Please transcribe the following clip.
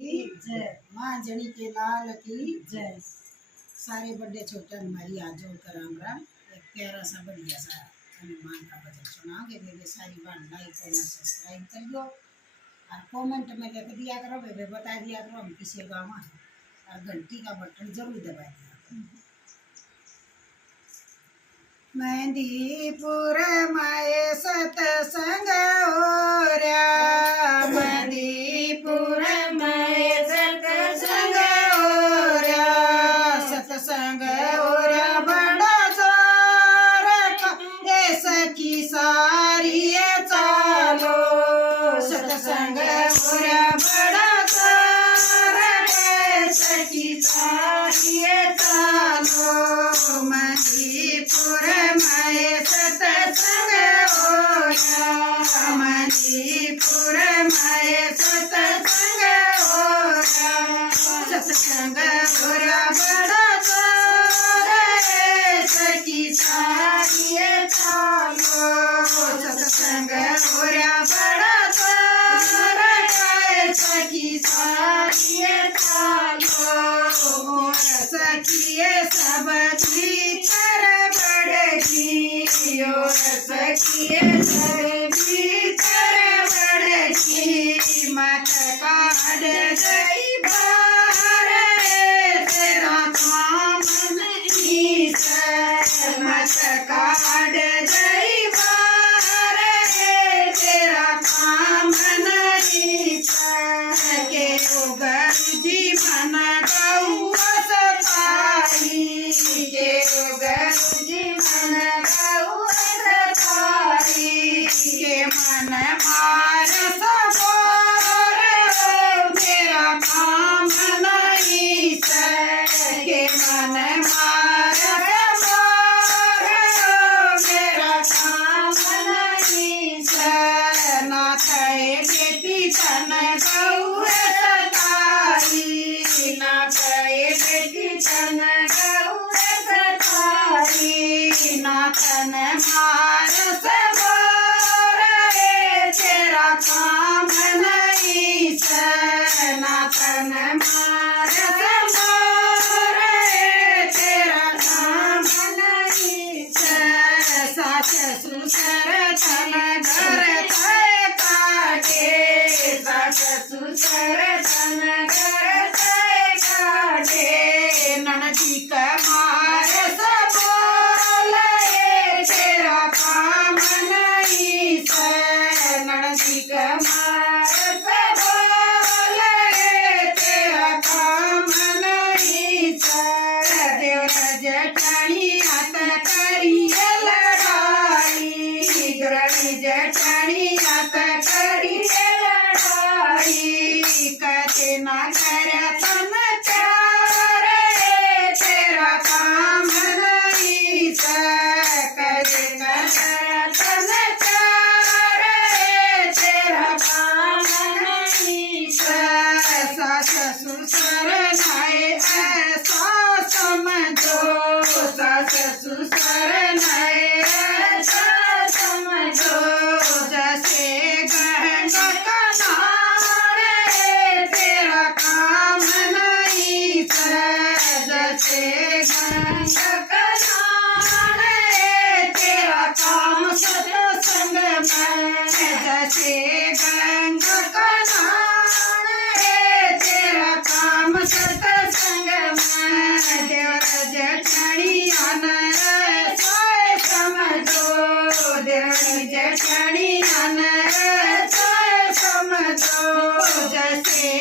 की जय। माँ जनी के लाल की जय। सारे बड़े छोटे हमारी आजो का राम राम। एक प्यारा सा बढ़िया सा हनुमान का भजन सुनाओगे बेबे। सारी बात लाइक कमेंट सब्सक्राइब करियो और कमेंट में लिख दिया करो बेबे, बता दिया करो हम किसी गाँव है और घंटी का बटन जरूर दबा दिया करो। मेहंदीपुर माए सतसंग ओरा, मेहंदीपुर माए सतसंग ओरा, सतसंग ओरा बड़ा जोर ए सखी सारी चालो, सतसंग ओरा बड़ा जोर ए सखी सारी चालो। मेहंदीपुर माए सतसंग ओरा, मेहंदीपुर माए सतसंग ओरा, सतसंग ओरा बड़ा जोर ए सखी सारी चालो, सतसंग ओरा बड़ा जोर ए सखी सारी चालो। मोर सखिए सब भीतर बढ़ी, और सखिए सब भीतर बढ़ी, मत काढ़ गई बाहर तेरा काम नहीं सर, मत काढ़ गई बाहर तेरा काम नहीं सर। के गुरु जी मन गौ सताई, के गुरु जी मन गौ सताई, के मन मार सबोर तेरा काम नहीं सर, के मन मार सबोर तेरा काम नहीं सर। ना कहे बेटी तन गौ सताई, ना कहे बेटी तन गौ सताई, ना तन मार सबोर तेरा काम नहीं सर, ना तन मार सबोर तेरा काम नहीं सर। सास ससुर तन घर तय काटे, सास ससुर तन घर तय काटे, ननदी का मार सबोल तेरा काम नहीं सर, ननदी का मार सबोल तेरा काम नहीं सर। देवरा जटानी आत करिए लड़ाई, ग्रणी जटानी आत करिए लड़ाई, कहते ना कर तन प्यार तेरा काम नहीं सर, कहते ना कर तन प्यार तेरा काम नहीं सर। सास ससुर नाए ऐसा समझो, सास ससुर नाए ऐसा समझो, जैसे गहना कनार तेरा काम नहीं सर, जैसे गहना कनार तेरा काम सतसंग में, जैसे गंगा कनार तेरा काम सतसंग में। देवरा जटनी आनर सोए समझो, देवरा जटनी आनर सोए समझो, जैसे